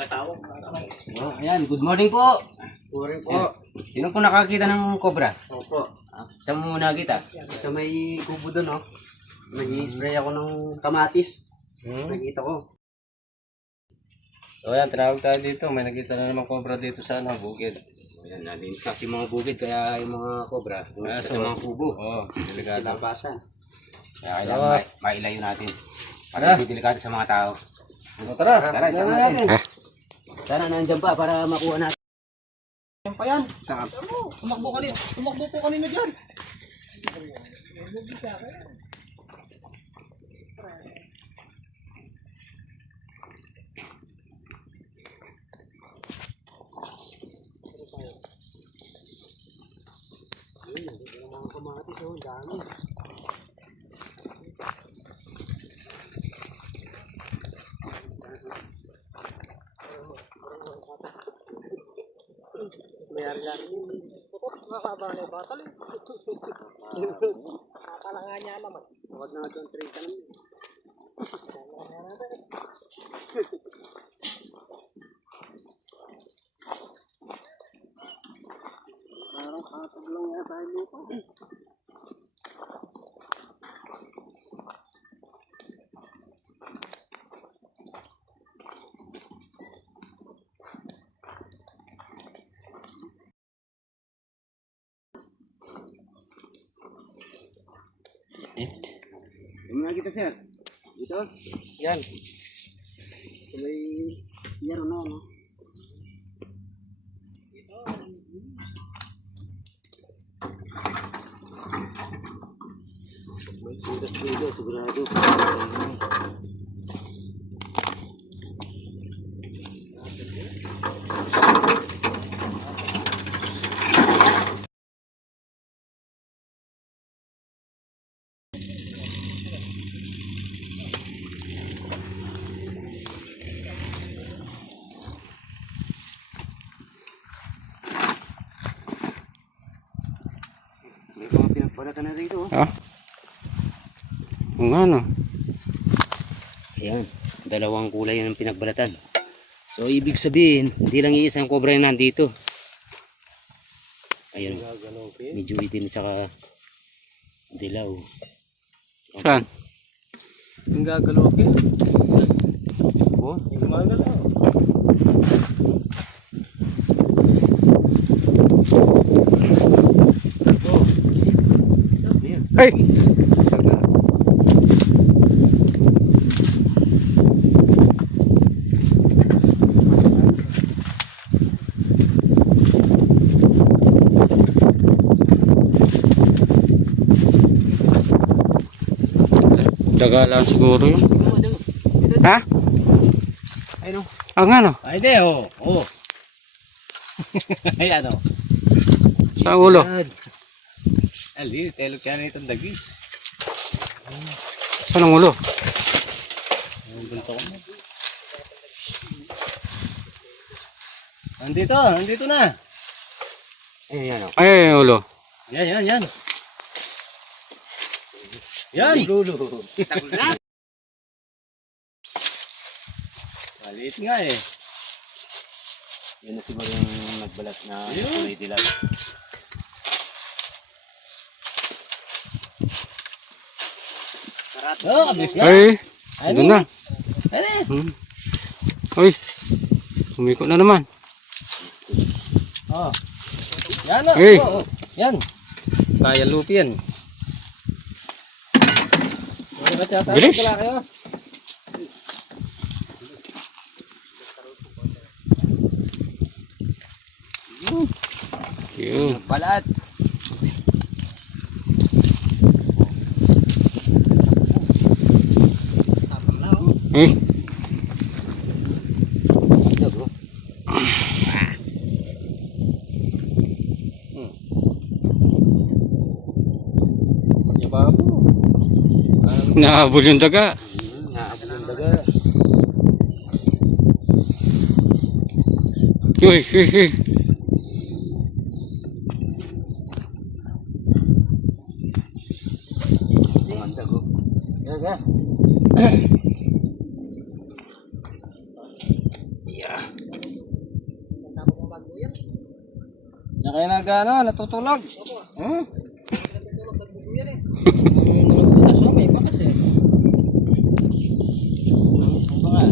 asawa. So, ayan, good morning po. Morning po. Ayan. Sino po nakakita ng cobra? Opo. Saan mo nakita? Sa may kubo doon, oh. Nag-i-spray ako ng kamatis. Nakita ko. So ayan, tinawag tayo dito. May nakita na naman cobra dito sa bukid. Ayan, nalinis na yung mga bukid, kaya yung mga cobra, pumunta so, sa mga kubo. Oo, delikado. Tinabasan. Kaya kailangan mailayo natin. Para hindi delikado sa mga tao. Ano, tara, Tara, tsaka natin. Sana nandiyan pa para makuha natin. Yan pa yan. Saan? Tumakbo po kanina dyan. Kamatis, oh, dami. Mayari-lari. Putot, nakakaba na yung batal. Akala nga niya naman. Huwag na doon 30 naman. Parang katag lang nga tayo dito. Saan mo nakita, sir? Dito? Yan. May yan ano, no? May putas dito, sigurado. May mga pinagpalatan na rito. Ha? Kung ano? Ayan, dalawang kulay ng pinagbalatan. So, ibig sabihin, hindi lang iisang cobra yung nandito. Ayun, medyo itim at saka dilaw. Saan? Yung gagalokin. Oh, Yung gumagalaw. Ay! Daga lang siguro yun. Ha? Ayun, Ah, nga no? ay di, oh. Oh. Ayan, oh. Sa ulo. Ali, telo kaya na itong dagis. Saan ang ulo? Ang bunto ko na. Nandito na. ayun yan o. Ay, ang ulo. Yan. Yan. Lulo. Maliit nga eh. Yan na siguro yung nagbalat na kulay dilaw. Oh, kabis na. Ay, doon na. Ano? Ay, umiko na naman. Oh. Yan o. Hey. Oh. Yan. Kaya lupi yan. Bilis. Yun. Balat. Eh, nahabol yung daga. Naabot ang daga. Uy. Ang dago. Yan. Yeah. Na kayo natutulog. Hmm? May iba kasi. Ano ba nga?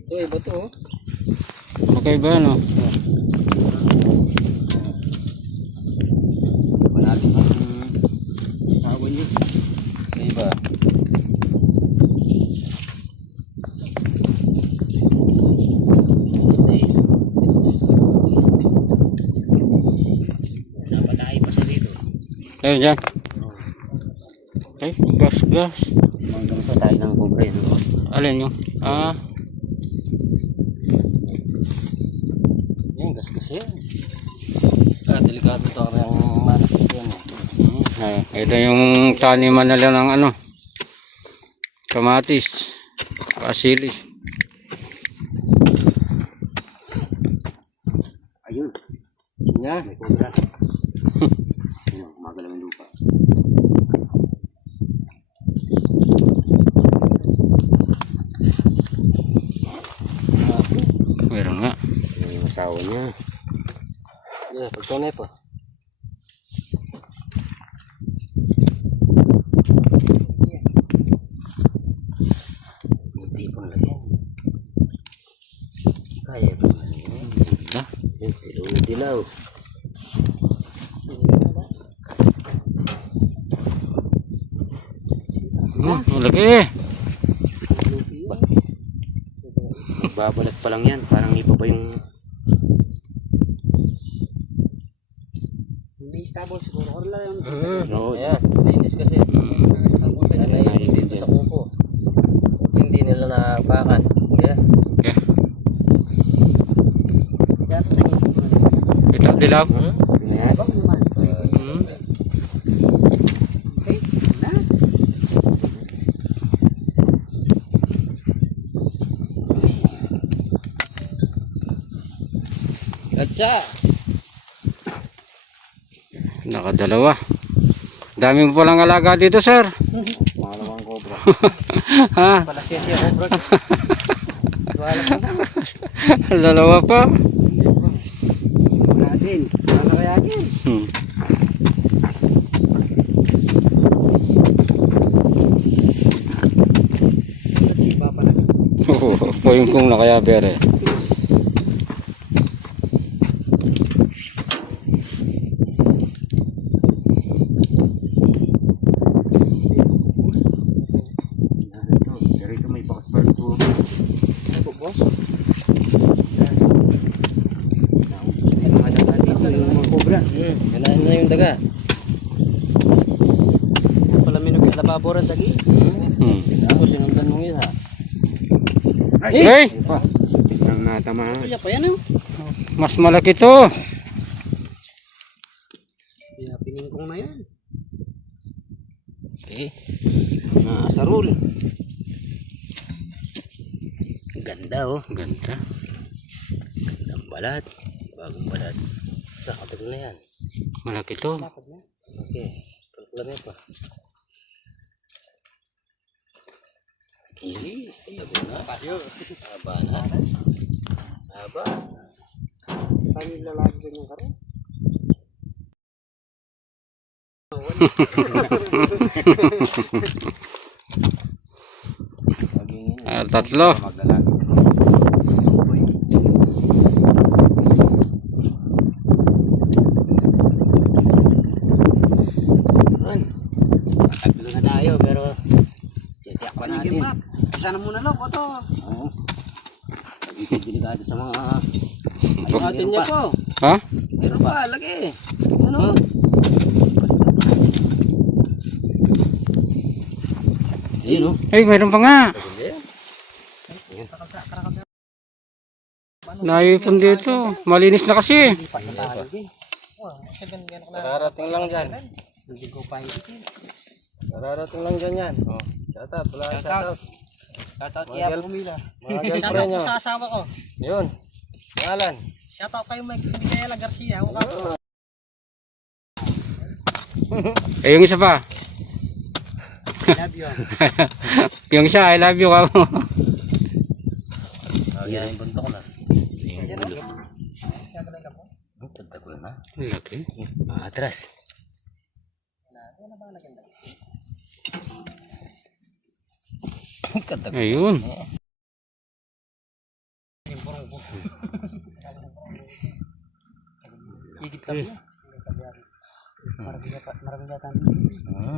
Ito, iba to. Okay ba, no? Malapit ang asawa niyo. Iba. Napatay pa siya dito. Ayun dyan. Ay, gas. Hanggang pa tayo ng cobra yun. Alin yung? Yan, gas kasi yan. Delikado to ang manas ito yan. Ito yung taniman nila ng ano. Kamatis. Pasili. Ayun. Yan. May cobra. Ayun, gumagalaw yung lupa. Meron nga. Ayun yung asawa niya. Yeah, pagtunay pa. Hindi pang lagyan. Kaya ba? Ganda. Ayun, ilong na dilaw. Malaki. Magbabalat pa lang yan. Parang iba pa yung... Hindi stable siguro. Or lang yung Oo. Ayan, nalinis kasi. Sanay dito sa kuko. Kung hindi nila nabakan. Kaya, Okay. Ito, dilaw. Pinayag. Gatsa! Nakadalawa. Dami mo palang alaga dito, sir. Pangalawang cobra. Ha? Palasya siya, bro. Dalawa pa. Natin. Ano kaya din? Poing kong na kaya bere. Pero ito may bakas pa ito. Ano, boss? Yes. Nautos na yung mga daga dito. Yung mga cobra. Ganahin na yung daga. pala minug yung lababoran dagi. Tapos sinundan mo yun ha. Hey! Tignan natamaan. Kaya pa yan Mas malaki to. Kaya piningkong na yan. Okay. Asarul. Ganda oh. Ganda. Gandang balat. Bagong balat. Nakatagal na yan. Malaki to. Okay. Kalkulan mo pa. Hindi. Tagal na. Haba na. Haba. Saan yung lalagi ganyan ka rin? Tatlo. Tatlo na tayo pero check pa natin. Isa na muna lang, boto. Oo. Delikado sa mga... Atin niya po. Ha? Meron pa. Lagi. Ano? Ayun oh. Ay, mayroon pa nga. Naipon dito. Malinis na kasi. Nararating lang dyan. Nararating lang dyan yan. Shout out. Wala shout out. Shoutout Mga kaya girl- pumila. Mga girlfriend nyo. Sa asawa ko. Yun. Pangalan. Shoutout kayo Micaela Garcia. Mukha Ay, yung isa pa. Love you. Yung isa, I love you ka mo. Yan yung buntok na. Ayan, ulo. Ang tagtagol na. Laki. Atras. Katagol. Ayun. Higit kami. Marami yata.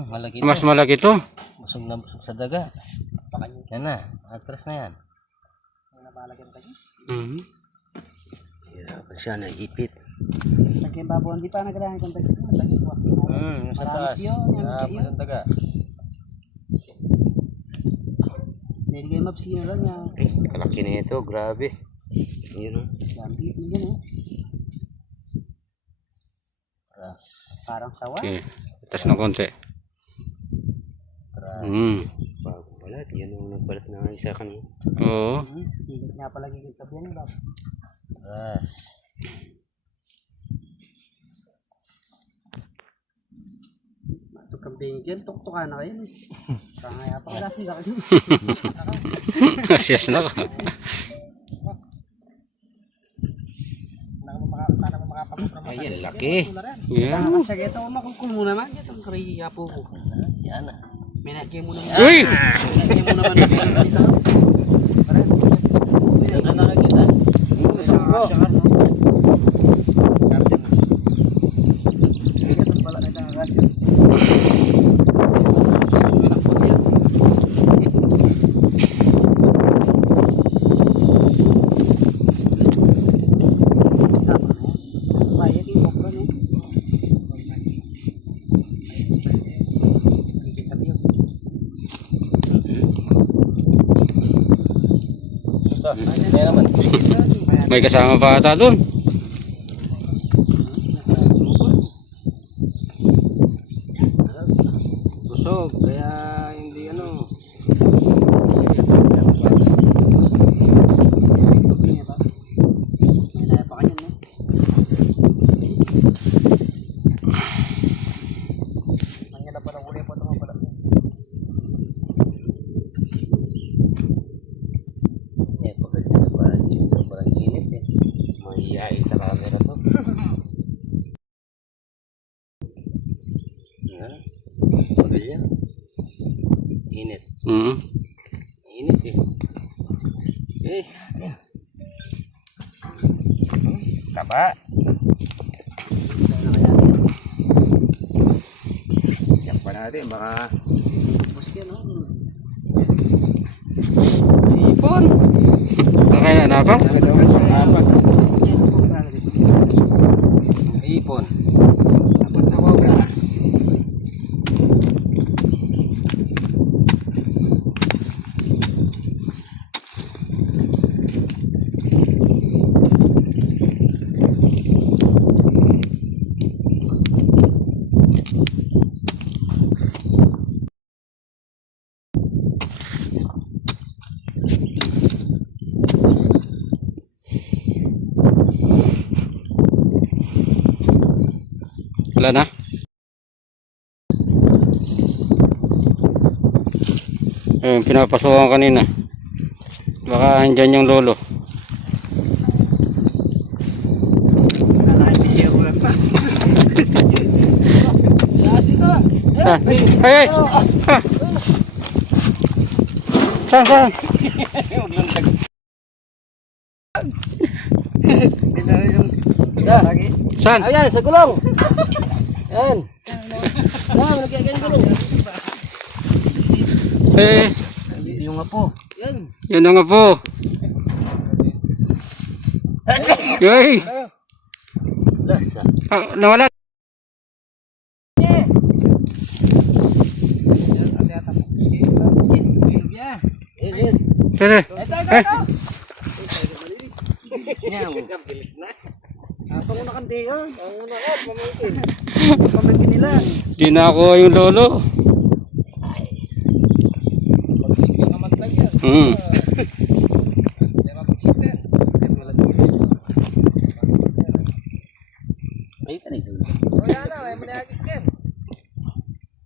Malaki Mas ito. malaki to. Busog na busog sa daga. Yan na. Atras na yan. Mhm. Hirapan siya, naipit. Lagyan babuan, di pa nagalahan kung tagis. Yung sa taas. Yung daga. Hindi kayo mapsina lang yan. Ay, kalaki na ito, grabe. Ayun o. Dami ito dyan eh. Atras. Parang sawa. Okay. Atas ng konti. Atras. Bagong balat. Yan ang nagbalat na isa ka no. Oo. Higit nga pala gigit ka yan. Atras. Ito campaign dyan, tuktukan na kayo. Kaya pa wala sila kayo. Yes na ka. Ay, laki. Yeah. Kasi ito, makukul mo naman. Ito ang kariya po ko. Yan na. May nakikita mo naman. Uy! May nakikita mo naman. Yan na nakakita. Ito. Yan naman. May kasama pa ata doon. Busog. Kaya hindi ano. Eh, pagkat nila pa. Sobrang init eh. Mahihain sa camera to. Yan. Pagkat yan. Init. Mhm. Init eh. Eh. Taba. Yan pa natin, baka Ipon. Kaya na pa? apat. Ipon. Apat na cobra. Wala na. Ayun, pinapasukan kanina. Baka andyan yung lolo. Lalaki pisero lang pa. Saan? Ay, ay! Ah! Saan, saan? Saan? Ayan, sa gulong. Yan. Yan, nagyagan gulong. Eh, Yung apo. Yan. yun na nga po. Yay! Lasa. Ah, nawala. Tara. Atong una kan diyo. Ang una ka, pamangkin. Pamangkin nila. Di na ako yung lolo. Pagsipin naman tayo yan. Hmm. Yan ang pagsipin. Ay, kanay doon. Wala na, ay managig yan.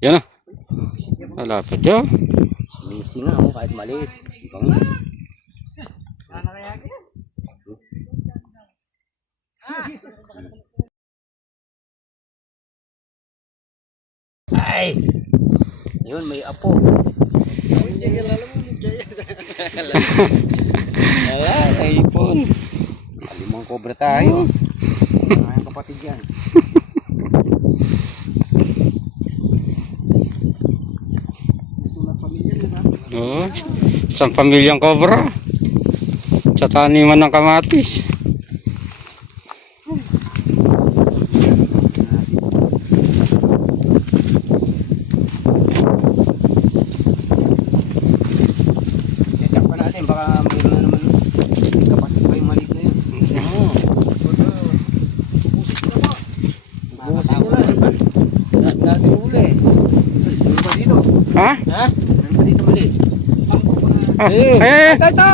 Yan na. Malapit yun. Misi nga oh, kahit maliit. Bangis. Ay! Yun, may apo. Ayan, ipon. Limang kobra tayo. Mga kapatid yan. Oo. Isang pamilyang kobra. Sa taniman ng kamatis. Check pa natin, baka mayroon na naman kapatid pa yung maliit na yun. Natin uli. Meron pa dito. Ha? Ha? Meron pa dito maliit. Ah, Eh, eh! ito.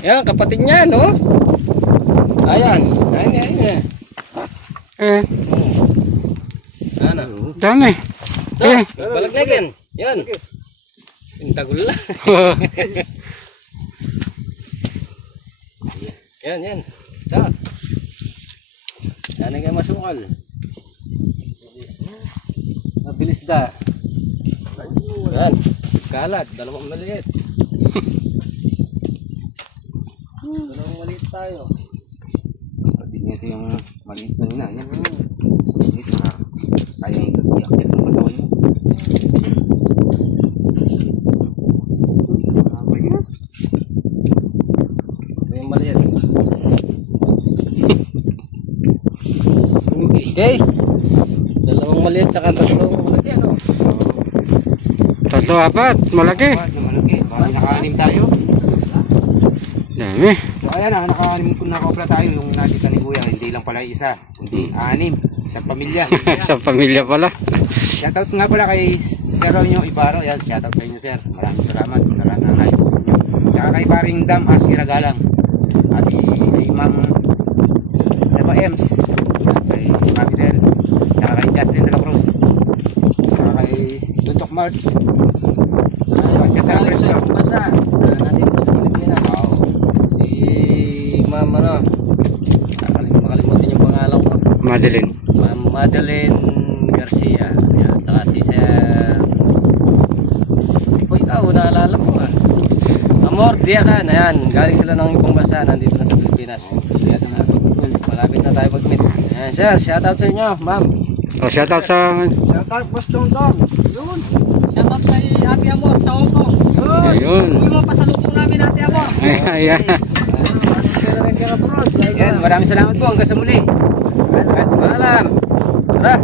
Yan, kapatid niya, no? Ayan. Ayan. Eh, Ano? dami. Eh, Balagnagan. Yan. Intagul lang. Yan. Sa. Yan ang masukal. Mabilis da. Yan. Kalat. Dalawang maliit. Dalawang maliit tayo. Pwede niya ito yung maliit na nila. Yan. So, maliit na kayang iakit ng katawan mo. Ito yung maliit. Okay. Dalawang maliit tsaka dalawang malaki, ano? tatlo, apat. Malaki. Malaki. Parang naka-anim tayo. Dami. So ayan na, naka-anim na kobra tayo. Yung nakita ni Kuya, hindi lang pala isa. Kundi 6. Isang pamilya. Sa pamilya pala. Shoutout nga pala kay Sir Ronyo Ibaro. Yan, shoutout sa inyo sir. Maraming salamat sa lahat ng live. Tsaka kay paring Dam Asiragalang. At kay Ma'am Eva Ems. Kay Mami Del. Tsaka kay Justin De La Cruz. Tsaka kay Tuntok Marts. Siya sa Presto. Basa. Natin po sa Pilipinas. Si Ma'am, ano? Makalimutan yung pangalan ko. Madeline. Ma'am Madeline Garcia. Yan. Saka si Sir. Ikaw, naalala mo ah. Amor Diakan. Ayan. Galing sila ng ibang bansa. Nandito na sa Pilipinas. Malapit na tayo mag-meet. Ayan, sir. Shoutout sa inyo, ma'am. O, shoutout sa... Shoutout Boss Dongdong. Yun. Shoutout sa Ate Amor sa Hong Kong. Yun. Ayun. Yung mga pasalubong namin Ate Amor. Ayan. Yan, maraming salamat po. Hanggang sa muli. Paalam. Tara.